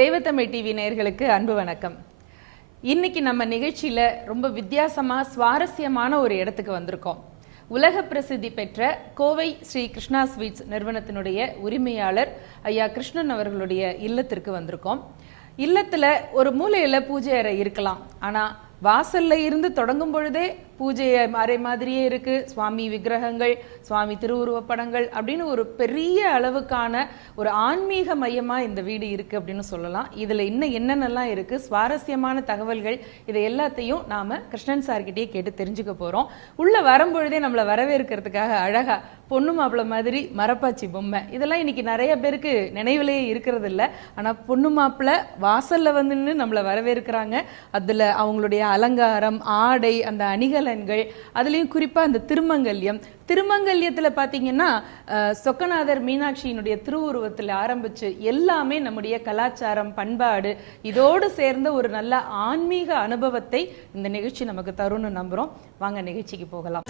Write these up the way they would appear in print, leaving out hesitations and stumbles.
தெய்வத்தமிழ் TV நேயர்களுக்கு அன்பு வணக்கம். இன்னைக்கு நம்ம நிகழ்ச்சியில ரொம்ப வித்தியாசமா சுவாரஸ்யமான ஒரு இடத்துக்கு வந்திருக்கோம். உலக பிரசித்தி பெற்ற கோவை ஸ்ரீ கிருஷ்ணா ஸ்வீட்ஸ் நிறுவனத்தினுடைய உரிமையாளர் ஐயா கிருஷ்ணன் அவர்களுடைய இல்லத்திற்கு வந்திருக்கோம். இல்லத்துல ஒரு மூலையில பூஜை அறை இருக்கலாம், ஆனா வாசல்ல இருந்து தொடங்கும் பொழுதே பூஜை அறை மாதிரியே இருக்கு. சுவாமி விக்கிரகங்கள், சுவாமி திருவுருவப் படங்கள் அப்படின்னு ஒரு பெரிய அளவுக்கான ஒரு ஆன்மீக மையமா இந்த வீடு இருக்கு அப்படின்னு சொல்லலாம். இதுல இன்னும் என்னென்னலாம் இருக்கு, சுவாரஸ்யமான தகவல்கள், இதை எல்லாத்தையும் நாம கிருஷ்ணன் சார்கிட்டயே கேட்டு தெரிஞ்சுக்க போறோம். உள்ள வரும்பொழுதே நம்மளை வரவேற்கிறதுக்காக அழகா பொண்ணு மாப்பிள்ள மாதிரி மரப்பாச்சி பொம்மை, இதெல்லாம் இன்னைக்கு நிறைய பேருக்கு நினைவிலேயே இருக்கிறது இல்லை. ஆனா பொண்ணு மாப்பிள்ள வாசல்ல வந்து நம்மளை வரவேற்கிறாங்க. அதுல அவங்களுடைய அலங்காரம், ஆடை, அந்த அணிகலன்கள், அதுலயும் குறிப்பா அந்த திருமங்கல்யத்துல பாத்தீங்கன்னா சொக்கநாதர் மீனாட்சியினுடைய திருவுருவத்தில் ஆரம்பிச்சு எல்லாமே நம்முடைய கலாச்சாரம், பண்பாடு இதோடு சேர்ந்த ஒரு நல்ல ஆன்மீக அனுபவத்தை இந்த நிகழ்ச்சி நமக்கு தரும்னு நம்புறோம். வாங்க நிகழ்ச்சிக்கு போகலாம்.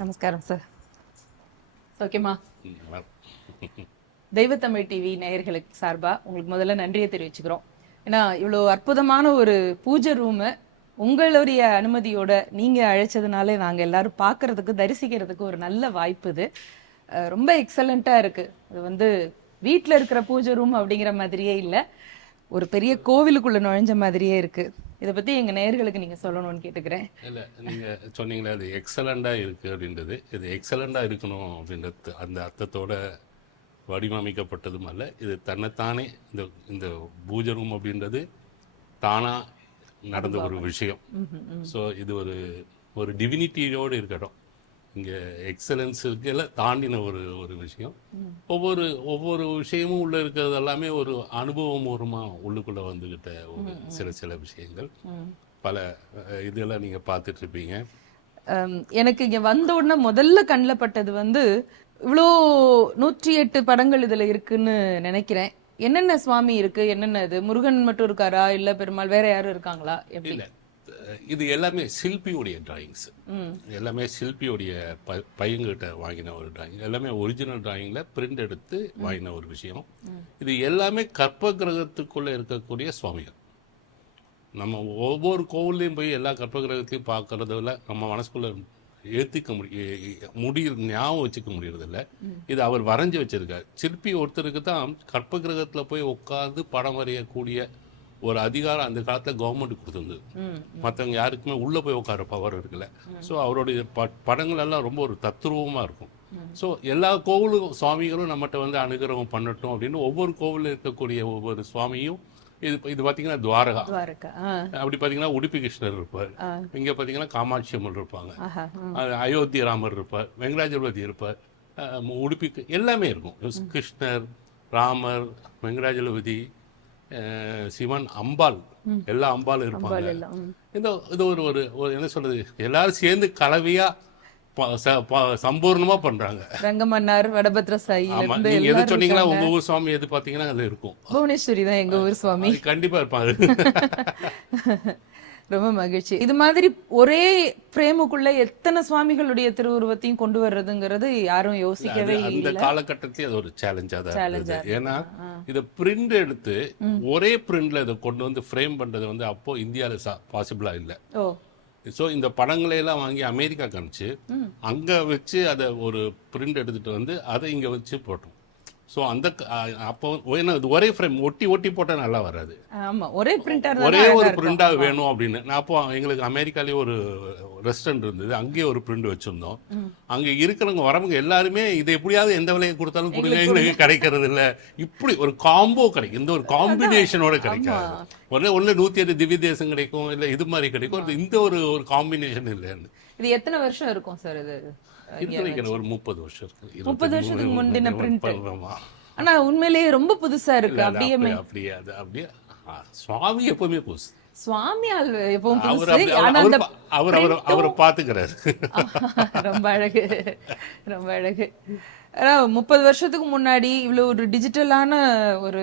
நமஸ்காரம் சார். ஓகேமா, தெய்வத்தமிழ் டிவி நேயர்களுக்கு சார்பா உங்களுக்கு முதல்ல நன்றியை தெரிவிச்சுக்கிறோம். ஏன்னா இவ்வளோ அற்புதமான ஒரு பூஜை ரூமு உங்களுடைய அனுமதியோட நீங்க அழைச்சதுனாலே நாங்க எல்லாரும் பார்க்கறதுக்கு, தரிசிக்கிறதுக்கு ஒரு நல்ல வாய்ப்பு. இது ரொம்ப எக்ஸலண்டா இருக்கு. இது வந்து வீட்டில் இருக்கிற பூஜை ரூம் அப்படிங்கிற மாதிரியே இல்லை, ஒரு பெரிய கோவிலுக்குள்ள நுழைஞ்ச மாதிரியே இருக்கு. இதை பத்தி எங்க நேயர்களுக்கு நீங்க சொல்லணும்னு கேட்டுக்கிறேன். இல்லை, நீங்க சொன்னீங்களே அது எக்ஸலண்டா இருக்கு அப்படின்றது, இது எக்ஸலண்டா இருக்கணும் அப்படின்றது அந்த அர்த்தத்தோட வடிவமைக்கப்பட்டதும் அல்ல. இது தன்னைத்தானே இந்த பூஜை ரூம் அப்படின்றது தானா நடந்த ஒரு விஷயம். ஸோ இது ஒரு டிவினிட்டியோடு இருக்கட்டும். இங்கே எக்ஸலன்ஸுக்கு எல்லாம் தாண்டின ஒரு விஷயம். ஒவ்வொரு விஷயமும் உள்ள இருக்கிறது எல்லாமே ஒரு அனுபவபூர்வமாக உள்ளுக்குள்ளே வந்துக்கிட்ட ஒரு சில விஷயங்கள். பல இதெல்லாம் நீங்கள் பார்த்துட்டு இருப்பீங்க. எனக்கு இங்கே வந்த உடனே முதல்ல கண்ணில் பட்டது வந்து இவ்வளோ 108 படங்கள் இதில் இருக்குன்னு நினைக்கிறேன். என்னென்ன சுவாமி இருக்கு, என்னென்ன இது முருகன் மட்டும் இருக்காரா, இல்லை பெருமாள் வேற யாரும் இருக்காங்களா? எப்படி? இது எல்லாமே சில்பியோடைய டிராயிங்ஸ், எல்லாமே சில்பியோடைய பையன்கிட்ட வாங்கின ஒரு டிராயிங், எல்லாமே ஒரிஜினல் டிராயிங்ல பிரிண்ட் எடுத்து வாங்கின ஒரு விஷயம். இது எல்லாமே கற்ப கிரகத்துக்குள்ள இருக்கக்கூடிய சுவாமிகள். நம்ம ஒவ்வொரு கோவில்லையும் போய் எல்லா கற்ப கிரகத்தையும் பார்க்கறதுல நம்ம மனசுக்குள்ள ஏற்றிக்க ஞாபகம் வச்சுக்க முடியறதில்ல. இது அவர் வரைஞ்சி வச்சிருக்காரு. சிற்பி ஒருத்தருக்கு தான் கற்ப கிரகத்துல போய் உட்காந்து படம் வரையக்கூடிய ஒரு அதிகாரம் அந்த காலத்துல கவர்மெண்ட் கொடுத்துருந்தது. மற்றவங்க யாருக்குமே உள்ள போய் உட்கார பவர் இருக்குல்ல. ஸோ அவருடைய படங்கள் எல்லாம் ரொம்ப ஒரு தத்ரூபமா இருக்கும். ஸோ எல்லா கோவிலும் சுவாமிகளும் நம்மகிட்ட வந்து அனுகிரகம் பண்ணட்டும் அப்படின்னு ஒவ்வொரு கோவிலில் இருக்கக்கூடிய ஒவ்வொரு சுவாமியும் இது பாத்தீங்கன்னா துவாரகா, அப்படி பாத்தீங்கன்னா உடுப்பி கிருஷ்ணர் இருப்பார், இங்க பாத்தீங்கன்னா காமாட்சி அம்மன் இருப்பாங்க, அயோத்தி ராமர் இருப்பார், வெங்கடாஜலபதி இருப்பார். உடுப்பிக்கு எல்லாமே இருக்கும். கிருஷ்ணர், ராமர், வெங்கடாஜலபதி, சிவன், அம்பாள், எல்லா அம்பாலும் இருப்பாங்க. இது ஒரு ஒரு ஒரு என்ன சொல்றது, எல்லாரும் சேர்ந்து கலவையா சம்பூர்ணமா பண்றாங்க. ரங்கமன்னார், வடபத்ர சாயி, ஆமா, நீங்க எது சொன்னீங்களா உங்க ஊர் சுவாமி எது பாத்தீங்கன்னா அதுல இருக்கும். புவனேஸ்வரி தான் எங்க ஊர் சுவாமி. கண்டிப்பா இருப்பாங்க. ரொம்ப மகிழ்ச்சி. இது மாதிரி ஒரே பிரேமுக்குள்ள எத்தனை சுவாமிகளுடைய திருவுருவத்தையும் கொண்டு வர்றதுங்கிறது யாரும் யோசிக்கவே அந்த இல்லை. காலகட்டத்திலே அது ஒரு சேலஞ்சா தான் இருந்தது. ஏன்னா இதை பிரிண்ட் எடுத்து ஒரே பிரிண்ட்ல இதை கொண்டு வந்து ஃப்ரேம் பண்றது வந்து அப்போ இந்தியாவில பாசிபிளா இல்லை. ஸோ இந்த படங்களை எல்லாம் வாங்கி அமெரிக்கா காமிச்சு அங்க வச்சு அதை ஒரு பிரிண்ட் எடுத்துட்டு வந்து அதை இங்க வச்சு போட்டோம். ஸோ அந்த அப்போ ஒரே ஃப்ரேம் ஒட்டி ஒட்டி போட்டால் நல்லா வராது. ஒரே ஒரு பிரிண்டாக வேணும் அப்படின்னு நான் அப்போ எங்களுக்கு அமெரிக்காலேயே ஒரு ரெஸ்டாரண்ட் இருந்தது, அங்கேயே ஒரு பிரிண்ட் வச்சிருந்தோம். அங்கே இருக்கிறவங்க வரவங்க எல்லாருமே இதை எப்படியாவது எந்த விலையை கொடுத்தாலும் கொடுங்க, எங்களுக்கு கிடைக்கிறது இல்லை. இப்படி ஒரு காம்போ கிடைக்கும், இந்த ஒரு காம்பினேஷனோட கிடைக்காது. ஒன்று 108 திவ்ய தேசம் கிடைக்கும், இல்லை இது மாதிரி கிடைக்கும். இந்த ஒரு காம்பினேஷன் இல்லைன்னு. இது எத்தனை வருஷம் இருக்கும் சார்? இது ஒரு 30 வருஷம் இருக்கு. 30 வருஷத்துக்கு முந்தின பிரிண்ட். ஆனா உண்மையிலேயே ரொம்ப புதுசா இருக்கு. அப்படியே சுவாமி எப்பவுமே புதுசு. சுவாமியால் எப்பவும் அவரை பாத்துக்கிறாரு. ரொம்ப அழகு, ரொம்ப அழகு. 30 வருஷத்துக்கு முன்னாடி இவ்வளவு ஒரு டிஜிட்டலான ஒரு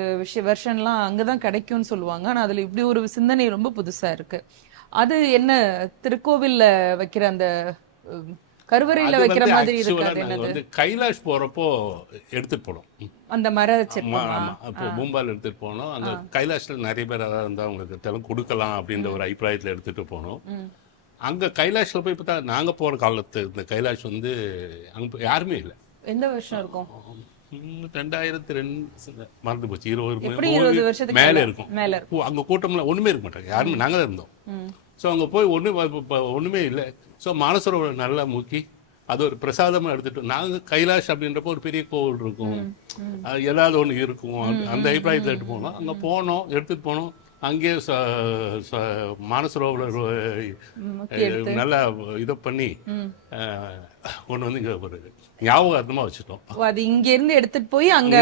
வெர்ஷன்லாம் அங்கதான் கிடைக்கும்னு சொல்லுவாங்க. ஆனா அதுல இப்படி ஒரு சிந்தனை ரொம்ப புதுசா இருக்கு. அது என்ன, திருக்கோவில்ல வைக்கிற அந்த கருவறையில வைக்கிற மாதிரி இருக்காது. என்னது, கைலாஷ் போறப்போ எடுத்துட்டு போனோம் அந்த மர அப்போ மும்பாயில் எடுத்துட்டு போனோம். அந்த கைலாஷ்ல நிறைய பேர் அதாவது இருந்தா அவங்களுக்கு கொடுக்கலாம் அப்படின்ற ஒரு அபிப்பிராயத்துல எடுத்துட்டு போனோம். அங்க கைலாஷ்ல போய் பார்த்தா நாங்க போற காலத்து இந்த கைலாஷ் வந்து அங்க யாருமே இல்லை. எந்த வருஷம் இருக்கும்? 2002 மறந்து போச்சு. 20 வருஷத்துக்கு மேல இருக்கும். அங்க கூட்டம்ல ஒண்ணுமே இருக்க மாட்டாங்க, யாருமே. நாங்க தான் இருந்தோம். ஸோ அங்க போய் ஒண்ணுமே இல்லை. ஸோ மானசரோவர் நல்லா முக்கி அது ஒரு பிரசாதமா எடுத்துட்டு நாங்க கைலாஷ் அப்படின்றப்போ ஒரு பெரிய கோவில் இருக்கும், ஏதாவது ஒண்ணு இருக்கும், அந்த அபிப்பிராயத்தில் எடுத்து போனோம். அங்க போனோம், எடுத்துட்டு போனோம். அங்கேயே மானசரோவர் நல்லா இதை பண்ணி ஒன்று வந்து இங்க ஒரு ஞாபகார்த்தமா வச்சுட்டோம். அது இங்க இருந்து எடுத்துட்டு போய் அங்க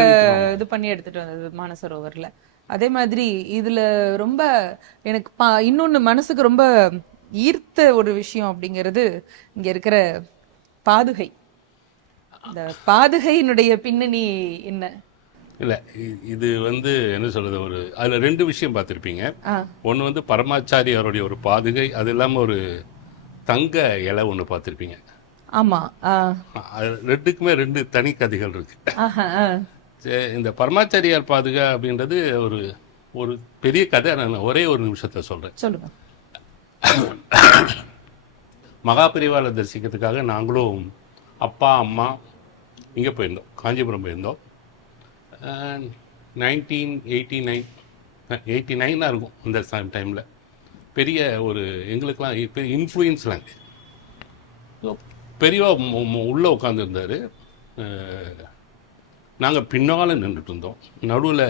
இது பண்ணி எடுத்துட்டு வந்தது மானசரோவர்ல. அதே மாதிரி இதுல ரொம்ப எனக்கு இன்னொன்னு மனசுக்கு ரொம்ப ஈர்த்த ஒரு விஷயம் அப்படிங்கிறது இங்க இருக்கிற பாதுகை. இந்த பாதுகையினுடைய பின்னணி என்ன? இல்ல இது வந்து என்ன சொல்றது, ஒரு அதுல 2 விஷயம் பார்த்திருப்பீங்க. ஒண்ணு வந்து பரமாச்சாரியாருடைய ஒரு பாதுகை, அது இல்லாம ஒரு தங்க இலை ஒண்ணு பார்த்திருப்பீங்க. ஆமா, ரெண்டுக்குமே 2 தனி கதைகள் இருக்கு. இந்த பரமாச்சாரியார் பாதுகை அப்படின்றது ஒரு ஒரு பெரிய கதை. நான் ஒரே ஒரு நிமிஷத்தை சொல்றேன். சொல்லுங்க. மகாபரிவால தரிசிக்கிறதுக்காக நாங்களும் அப்பா அம்மா இங்கே போயிருந்தோம், காஞ்சிபுரம் போயிருந்தோம். 1989 இருக்கும் அந்த டைமில். பெரிய ஒரு எங்களுக்கெல்லாம் பெரிய இன்ஃப்ளூயன்ஸ்லாம் பெரியவா உள்ளே உட்காந்துருந்தார். நாங்கள் பின்னால் நின்றுட்டு இருந்தோம். நடுவில்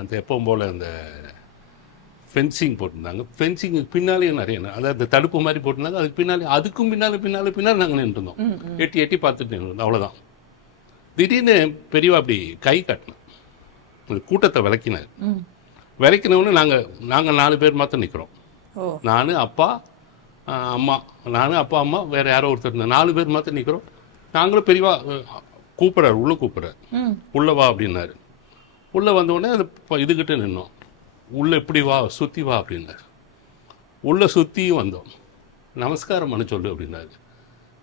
அந்த எப்பவும் போல் அந்த ஃபென்சிங் போட்டிருந்தாங்க. ஃபென்சிங்கு பின்னாலேயே நிறைய, அதாவது அந்த தடுப்பு மாதிரி போட்டிருந்தாங்க. அதுக்கு பின்னாலே அதுக்கும் பின்னால் நாங்கள் நின்றுருந்தோம். எட்டி பார்த்துட்டு நின்று. அவ்வளோதான். திடீர்னு பெரியவா அப்படி கை காட்டினோம், கூட்டத்தை விளக்கினோன்னு நாங்கள் 4 பேர் மாத்திரம் நிற்கிறோம். நான் அப்பா அம்மா வேற யாரோ ஒருத்தர் இருந்தார். 4 பேர் மாத்திரம் நிற்கிறோம். நாங்களும் பெரியவா கூப்பிட்றாரு, உள்ள வா அப்படின்னாரு. உள்ளே வந்தோடனே அது இதுகிட்ட நின்னோம். உள்ளே இப்படி வா, சுற்றி வா அப்படின்னாரு. உள்ளே சுற்றியும் வந்தோம். நமஸ்காரம் பண்ண சொல்லு அப்படின்னாரு.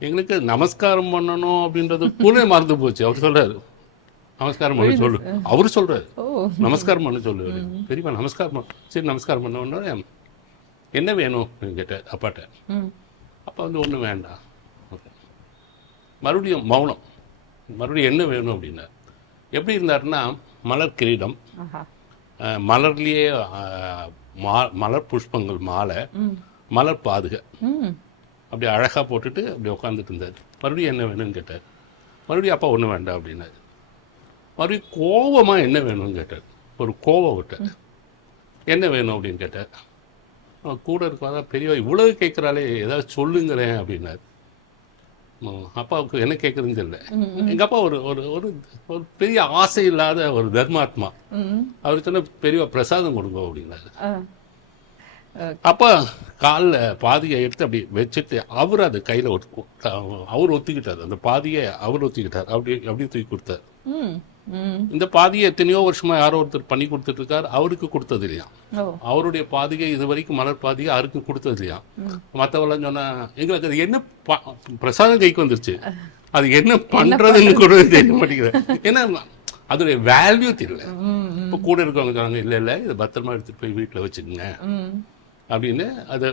எங்களுக்கு நமஸ்காரம் பண்ணணும் அப்படின்றது கூட மறந்து போச்சு. அவர் சொல்றாரு நமஸ்காரம் பண்ண சொல்லு, அவரு சொல்றாரு நமஸ்காரம் பண்ண சொல்லு. பெரியப்பா நமஸ்காரம் சரி நமஸ்காரம் பண்ண உடனே என்ன வேணும் கேட்டார் அப்பாட்ட. அப்பா வந்து ஒன்றும் வேண்டாம். மறுபடியும் மௌனம். மறுபடியும் என்ன வேணும் அப்படின்னா, எப்படி இருந்தாருன்னா மலர் கிரீடம், மலர்லேயே மலர் புஷ்பங்கள் மாலை, மலர் பாதுகை அப்படி அழகாக போட்டுட்டு அப்படி உட்காந்துட்டு இருந்தார். மறுபடியும் என்ன வேணும்னு கேட்டார். மறுபடியும் அப்பா ஒன்றும் வேண்டாம் அப்படின்னாரு. மறுபடியும் கோபமாக என்ன வேணும்னு கேட்டார். ஒரு கோபம் விட்டார். என்ன வேணும் அப்படின்னு கேட்டார். கூட இருக்காதான் பெரியவா இவ்வளவு கேட்குறாலே ஏதாவது சொல்லுங்களேன் அப்படின்னாரு. அப்பாவுக்கு என்ன கேட்குறதுன்னு தெரியல. எங்கள் அப்பா ஒரு ஒரு ஒரு ஒரு பெரிய ஆசை இல்லாத ஒரு தர்மாத்மா. அவர் சொன்ன பெரிய பிரசாதம் கொடுங்க அப்படின்னாரு. அப்பா காலில் பாதியை எடுத்து அப்படி வச்சுட்டு அவர் அதை கையில் அவர் ஒத்துக்கிட்டார். அந்த பாதியை அவர் ஒத்துக்கிட்டார். அப்படி தூக்கி கொடுத்தார். இந்த பாதியை எத்தனையோ வருஷமா யாரோ ஒருத்தர் பண்ணி கொடுத்துட்டு இருக்காரு. அவருக்கு கொடுத்தது இல்லையா, அவருடைய பாதிகை இது வரைக்கும் மலர் பாதிகை அவருக்கு கொடுத்தது இல்லையா. மற்றவெல்லாம் சொன்னா எங்களுக்கு அது என்ன பிரசாதம் கைக்கு வந்துருச்சு, அது என்ன பண்றதுன்னு கூட தெரிய மாட்டேங்குது. ஏன்னா அதோடைய வேல்யூ தெரியல. இப்போ கூட இருக்கவங்க சொன்னாங்க, இல்லை இல்லை இதை பத்திரமா எடுத்துட்டு போய் வீட்டில் வச்சுக்கோங்க அப்படின்னு அதை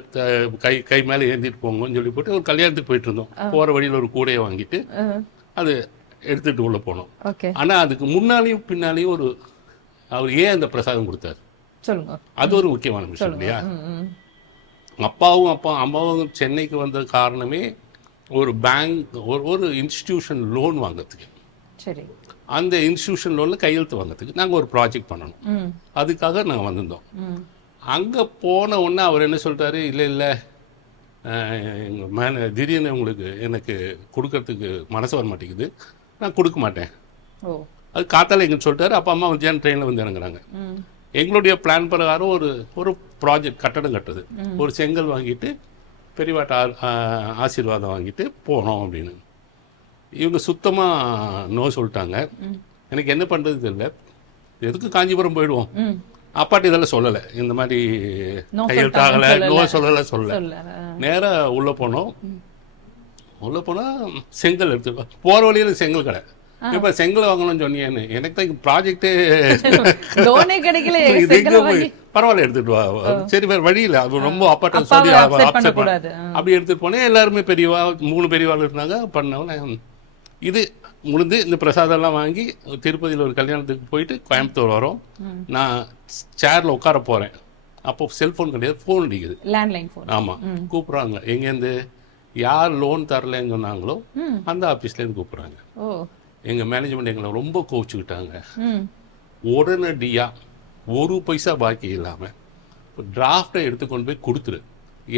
கை மேலே ஏந்திட்டு போங்கன்னு சொல்லி போட்டு ஒரு கல்யாணத்துக்கு போயிட்டு இருந்தோம். போகிற வழியில் ஒரு கூடையை வாங்கிட்டு அது எடுத்துட்டு உள்ள போனோம். ஆனா அதுக்கு முன்னாலேயும் பின்னாலேயும் அவர் ஏன் அந்த பிரசாதம் கொடுத்தாரு, அது ஒரு முக்கியமான விஷயம் இல்லையா. அம்மாவும் சென்னைக்கு வந்த காரணமே ஒரு பேங்க் ஒரு இன்ஸ்டிடியூஷன் லோன் வாங்கிறதுக்கு. சரி, அந்த இன்ஸ்டிடியூஷன் லோன்ல கையெழுத்து வாங்கிறதுக்கு நாங்கள் ஒரு ப்ராஜெக்ட் பண்ணணும். அதுக்காக நாங்கள் வந்திருந்தோம். அங்கே போன உடனே அவர் என்ன சொல்லிட்டாரு, இல்லை இல்லை எங்கள் திடீர்னு உங்களுக்கு எனக்கு கொடுக்கறதுக்கு மனசு வர மாட்டேங்குது, நான் கொடுக்க மாட்டேன். அது காத்தால எங்க சொல்லிட்டாரு. அப்பா அம்மா வந்து ட்ரெயினில் வந்து இறங்குறாங்க. எங்களுடைய பிளான் பிரகாரம் ஒரு ப்ராஜெக்ட் கட்டடம் கட்டுறது, ஒரு செங்கல் வாங்கிட்டு பெரியவாட்ட ஆசீர்வாதம் வாங்கிட்டு போனோம் அப்படின்னு. இவங்க சுத்தமாக நோ சொல்லிட்டாங்க. எனக்கு என்ன பண்ணுறது தெரியல, எதுக்கு காஞ்சிபுரம் போயிடுவோம். அப்பாட்டி இதெல்லாம் சொல்லலை, இந்த மாதிரி கையெழுத்தாகலை, நோ சொல்லலை. நேராக உள்ளே போனோம். உள்ளே போனால் செங்கல் எடுத்து போகிற வழியில் செங்கல் கடை. இப்போ செங்கல் வாங்கணும்னு சொன்னீங்கன்னு எனக்கு தான் ப்ராஜெக்டே கிடைக்கல. பரவாயில்ல எடுத்துட்டு வா. சரி வேறு வழியில் அது ரொம்ப அப்பாட்ட சொல்லி அப்படி எடுத்துகிட்டு போனேன். எல்லாருமே பெரியவா 3 பெரியவாள் இருந்தாங்க. பண்ணவன இது முடிந்து இந்த பிரசாதம்லாம் வாங்கி திருப்பதியில் ஒரு கல்யாணத்துக்கு போயிட்டு கோயம்புத்தூர் வரோம். நான் சேரில் உட்கார போகிறேன். அப்போ செல்ஃபோன் கிடையாது, ஃபோன் அடிக்குது, லேண்ட்லைன் ஃபோன். ஆமாம், கூப்பிட்றாங்க. எங்கேருந்து யார் லோன் தரலன்னு சொன்னாங்களோ அந்த ஆஃபீஸ்லேருந்து கூப்பிட்றாங்க. எங்கள் மேனேஜ்மெண்ட் எங்களை ரொம்ப கோவிச்சுக்கிட்டாங்க. உடனடியாக 1 பைசா பாக்கி இல்லாமல் டிராஃப்டை எடுத்துக்கொண்டு போய் கொடுத்துரு.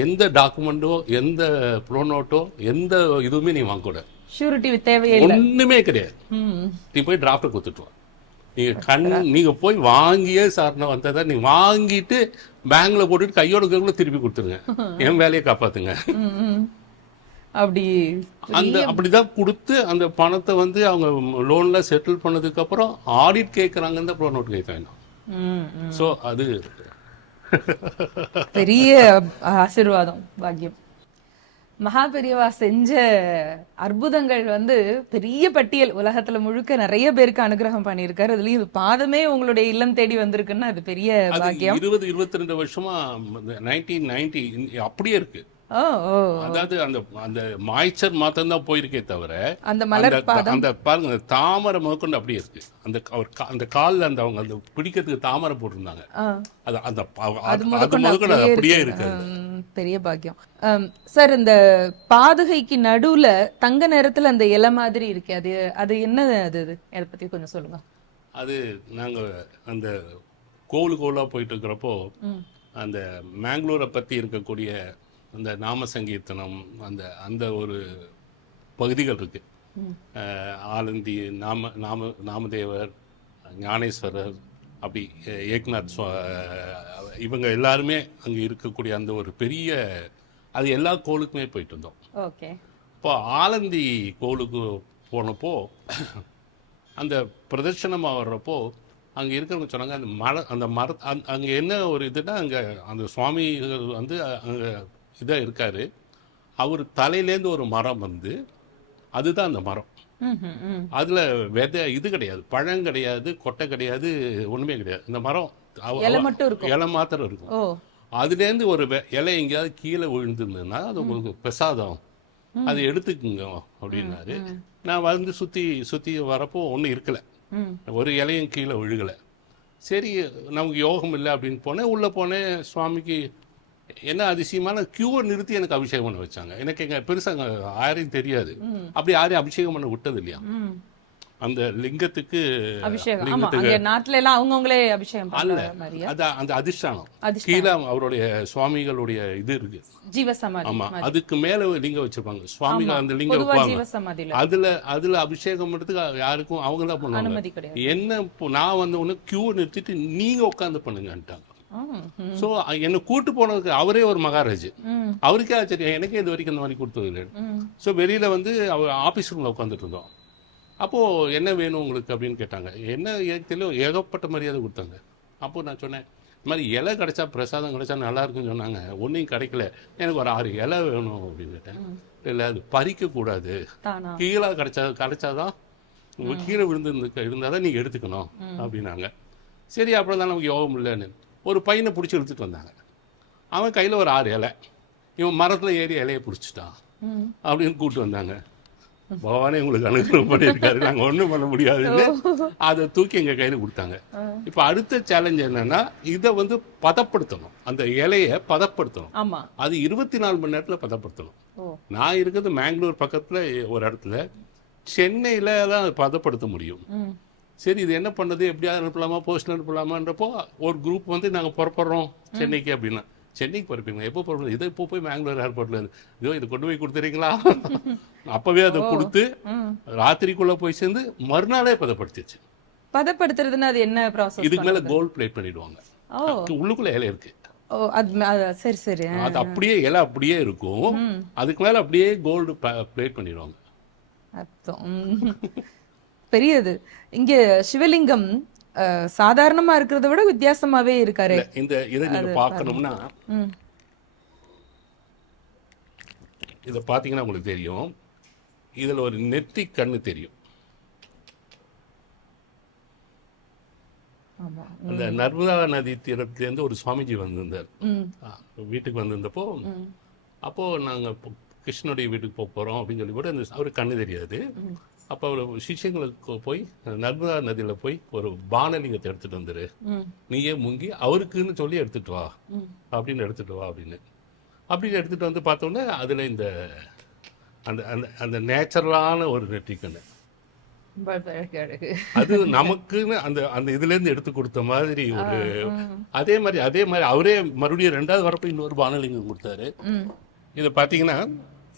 எந்த டாக்குமெண்ட்டோ எந்த ப்ரோனோட்டோ எந்த இதுவுமே நீ வாங்கக்கூடாது, ஷூரிட்டி தேவையே ஒன்றுமே கிடையாது. நீ போய் டிராஃப்டை கொடுத்துட்டு வா. நீங்கள் போய் வாங்கியே சார்னா வந்ததை நீ வாங்கிட்டு பேங்க்ல போட்டுட்டு கையோட கைக்குள்ள திருப்பி கொடுத்துருங்க, என் வேலையை காப்பாத்துங்க. அப்படிதான் கொடுத்து அந்த பணத்தை வந்து அவங்க லோன்ல செட்டில் பண்ணதுக்கு அப்புறம் ஆடிட் கேட்கறாங்க, ப்ரோ நோட் கேட்க வேண்டாம். ஸோ அது பெரிய ஆசீர்வாதம், பாக்கியம். மகாபெரியவா செஞ்ச அற்புதங்கள் வந்து பெரிய பட்டியல், உலகத்துல முழுக்க நிறைய பேருக்கு அனுகிரகம் பண்ணியிருக்காரு. அதுலயும் பாதமே உங்களுடைய இல்லம் தேடி வந்திருக்குன்னா அது பெரிய பாக்கியம். 20-22 வருஷமா 1990 அப்படியே இருக்கு. அதாவது அந்த மாய்ச்சர் மாத்திரம் தான் போயிருக்கே தவிர அந்த பாருங்க தாமரை முதற்கொண்டு அப்படியே இருக்கு. அந்த காலில் அவங்க அந்த பிடிக்கிறதுக்கு தாமரை போட்டிருந்தாங்க, அது முதற்கொண்டு அப்படியே இருக்கு. பெரிய பாக்கியம் சார். இந்த பாதுகைக்கு நடுவுல தங்க நேரத்துல அந்த இலை மாதிரி இருக்கு, அது என்ன அது? அதை பத்தி கொஞ்சம் சொல்லுங்க. அது நாங்க அந்த கோவிலா போயிட்டு இருக்கிறப்போ அந்த மேங்களூரை பத்தி இருக்கக்கூடிய அந்த நாம சங்கீர்த்தனம் அந்த ஒரு பகுதிகள் இருக்கு. ஆலந்தி நாமதேவர், ஞானேஸ்வரர், அப்படி ஏக்நாத், இவங்க எல்லாருமே அங்கே இருக்கக்கூடிய அந்த ஒரு பெரிய, அது எல்லா கோவிலுக்குமே போயிட்டு இருந்தோம். இப்போ ஆலந்தி கோவிலுக்கு போனப்போ அந்த பிரதர்ஷனமாக வர்றப்போ அங்கே இருக்கிறவங்க சொன்னாங்க, அந்த அங்கே என்ன ஒரு இதுனா, அங்கே அந்த சுவாமிகள் வந்து அங்கே இதாக இருக்காரு, அவர் தலையிலேருந்து ஒரு மரம் வந்து அதுதான் அந்த மரம். அதுல விதை இது கிடையாது, பழம் கிடையாது, கொட்டை கிடையாது, ஒண்ணுமே கிடையாது. இந்த மரம் இலை மாத்திரம் இருக்கும். அதுலேருந்து ஒரு இலை எங்கேயாவது கீழே விழுந்துருந்ததுன்னா அது உங்களுக்கு பிரசாதம், அதை எடுத்துக்குங்க அப்படின்னாரு. நான் வந்து சுற்றி வரப்போ ஒன்றும் இருக்கலை, ஒரு இலையும் கீழே விழுகலை. சரி நமக்கு யோகம் இல்லை அப்படின்னு போனேன். உள்ளே போனேன், சுவாமிக்கு என்ன அதிசயமான கியூவை நிறுத்தி எனக்கு அபிஷேகம் பண்ண வச்சாங்க. எனக்கு எங்க பெருசாக யாரையும் தெரியாது, அப்படி யாரையும் அபிஷேகம் பண்ண விட்டது இல்லையா. அந்த லிங்கத்துக்கு அபிஷேகம் ஆமா அங்க நாட்டுல எல்லாம் அவங்கவங்களே அபிஷேகம் அல்ல பண்ற மாதிரியா அது அந்த அதிஷ்டானம் கீழே அவருடைய சுவாமிகளுடைய இது இருக்கு ஜீவசமாதி ஆமா அதுக்கு மேல ஒரு லிங்கம் வச்சிருப்பாங்க சுவாமிகள் அந்த லிங்கம் பொதுவா வைப்பாங்க ஜீவசமாதியில அதுல அபிஷேகம் பண்றதுக்கு யாருக்கும் அவங்க தான் பண்ணுவாங்க அனுமதி கிடையாது என்ன இப்போ நான் வந்து ஒன்று கியூ நிறுத்திட்டு நீங்க உட்காந்து பண்ணுங்கன்ட்டாங்க ஸோ என்னை கூட்டு போனதுக்கு அவரே ஒரு மகாராஜ் அவருக்கே ஆச்சரியம் எனக்கே இது வரைக்கும் இந்த மாதிரி கொடுத்தது இல்லை ஸோ வெளியில வந்து அவர் ஆஃபீஸ் ரூம்ல உட்காந்துட்டு இருந்தோம் அப்போ என்ன வேணும் உங்களுக்கு அப்படின்னு கேட்டாங்க என்ன தெரியல ஏகப்பட்ட மரியாதை கொடுத்தாங்க அப்போ நான் சொன்னேன் இந்த மாதிரி இலை கிடைச்சா பிரசாதம் கிடைச்சா நல்லா இருக்குன்னு சொன்னாங்க ஒன்றையும் கிடைக்கல எனக்கு ஒரு 6 இலை வேணும் அப்படின்னு கேட்டேன் இல்லை அது பறிக்க கூடாது கீழே கிடைச்சாதான் கீழே இருந்தாதான் நீங்க எடுத்துக்கணும் அப்படின்னாங்க சரி அப்புறம் தான் நமக்கு யோகம் இல்லைன்னு ஒரு பையனை பிடிச்சி எடுத்துட்டு வந்தாங்க அவன் கையில ஒரு 6 இலை இவன் மரத்துல ஏறி இலையை பிடிச்சிட்டான் அப்படின்னு கூப்பிட்டு வந்தாங்க பகவானே உங்களுக்கு அனுகிரகம் பண்ணியிருக்காரு நாங்க ஒண்ணும் பண்ண முடியாதுன்னு அதை தூக்கி எங்க கையில கொடுத்தாங்க இப்ப அடுத்த சேலஞ்ச் என்னன்னா இதை வந்து பதப்படுத்தணும் அந்த இலையை பதப்படுத்தணும் அது 24 மணி நேரத்துல பதப்படுத்தணும் நான் இருக்கிறது மேங்களூர் பக்கத்துல ஒரு இடத்துல சென்னையில தான் பதப்படுத்த முடியும் சரி இது என்ன பண்ணது எப்படியாவது அனுப்பலாமா போஸ்ட்ல அனுப்பலாமான்றப்போ ஒரு குரூப் வந்து நாங்க புறப்படுறோம் சென்னைக்கு அப்படின்னா சென்னைக்கு போயிருப்பீங்க எப்போ போகிறோம் இதை இப்போ போய் மேங்களூர் ஏர்போர்ட்ல இதோ இதை கொண்டு போய் கொடுத்துறீங்களா அப்பவே அதை கொடுத்து ராத்திரிக்குள்ள போய் சேர்ந்து மறுநாளே பதப்படுத்திச்சு பதப்படுத்துறதுன்னா அது என்ன ப்ராசஸ் இதுக்கு மேல கோல்ட் பிளேட் பண்ணிடுவாங்க உள்ளுக்குள்ள இலை இருக்கு சரி சரி அது அப்படியே இலை அப்படியே இருக்கும் அதுக்கு மேல அப்படியே கோல்டு பிளேட் பண்ணிடுவாங்க பெரியது இங்க சிவலிங்கம் சாதாரணமா இருக்கிறத விட வித்தியாசமாவே இருக்காரு இந்த இதை நீங்க பார்க்கணும்னா இத பாத்தீங்கன்னா உங்களுக்கு தெரியும் இதுல ஒரு நெத்தி கண்ணு தெரியும் அந்த நர்மதா நதி தீரத்திலேருந்து ஒரு சுவாமிஜி வந்திருந்தார் வீட்டுக்கு வந்திருந்தப்போ அப்போ நாங்க கிருஷ்ணனுடைய வீட்டுக்கு போறோம் அப்படின்னு சொல்லி கூட அவருக்கு கண்ணு தெரியாது அப்போ அவர் சிஷ்யங்களுக்கு போய் நர்மதா நதியில போய் ஒரு பானலிங்கத்தை எடுத்துட்டு வந்துரு நீயே முங்கி அவருக்குன்னு சொல்லி எடுத்துட்டு வா அப்படின்னு எடுத்துட்டு வா அப்படின்னு எடுத்துட்டு வந்து பார்த்தோன்னே அதுல இந்த அந்த அந்த அந்த நேச்சுரலான ஒரு நெற்றிக்கண்ணு அது நமக்குன்னு அந்த அந்த இதுல இருந்து எடுத்து கொடுத்த மாதிரி ஒரு அதே மாதிரி அவரே மறுபடியும் 2வது வரப்போ இன்னொரு பானலிங்கம் கொடுத்தாரு இதை பாத்தீங்கன்னா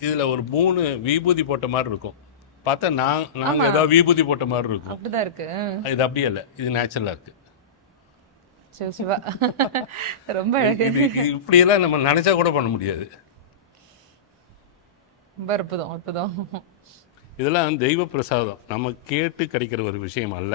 இதுல ஒரு 3 விபூதி போட்ட மாதிரி இருக்கும் பார்த்தா நாங்க ஏதாவது விபூதி போட்ட மாதிரி இருக்கும் அப்படிதான் இருக்கு இது அப்படியே இல்ல இது நேச்சுரலா இருக்கு சிவா ரொம்ப அழகு இப்படி எல்லாம் நம்ம நினைச்சா கூட பண்ண முடியாது ரொம்ப அற்புதம் இதெல்லாம் தெய்வ பிரசாதம் நம்ம கேட்டு கிடைக்கிற ஒரு விஷயம் அல்ல